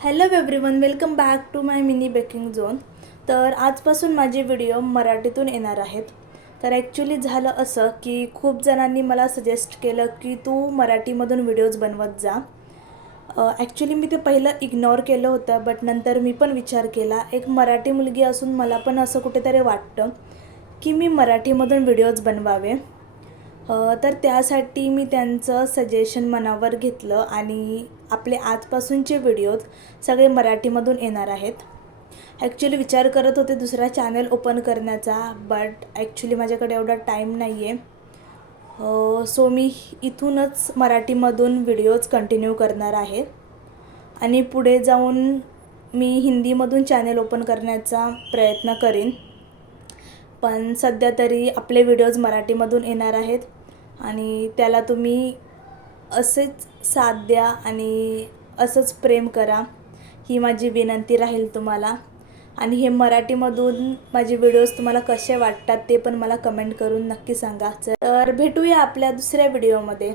Hello everyone, welcome back to my mini baking zone. तर आजपासून माझे व्हिडिओ मराठीतून येणार आहेत. तर ॲक्च्युली झालं असं की खूप जणांनी मला सजेस्ट केलं की तू मराठीमधून व्हिडिओज बनवत जा. ॲक्च्युली मी ते पहिलं इग्नोर केलं होतं, बट नंतर मी पण विचार केला, एक मराठी मुलगी असून मला पण असं कुठेतरी वाटतं की मी मराठीमधून व्हिडिओज बनवावे. तर त्यासाठी मी त्यांचं सजेशन मनावर घेतलं आणि आपले आजपासूनचे व्हिडिओज सगळे मराठीमधून येणार आहेत. ॲक्च्युली विचार करत होते दुसरा चॅनल ओपन करण्याचा, बट ॲक्च्युली माझ्याकडे एवढा टाईम नाही आहे. सो मी इथूनच मराठीमधून व्हिडिओज कंटिन्यू करणार आहे आणि पुढे जाऊन मी हिंदीमधून चॅनल ओपन करण्याचा प्रयत्न करीन. पण सध्या तरी आपले व्हिडिओज मराठीमधून येणार आहेत आणि त्याला तुम्ही असेच साथ द्या आणि असंच प्रेम करा, ही माझी विनंती राहील तुम्हाला. आणि हे मराठीमधून माझे व्हिडिओज तुम्हाला कसे वाटतात ते पण मला कमेंट करून नक्की सांगा. तर भेटूया आपल्या दुसऱ्या व्हिडिओमध्ये.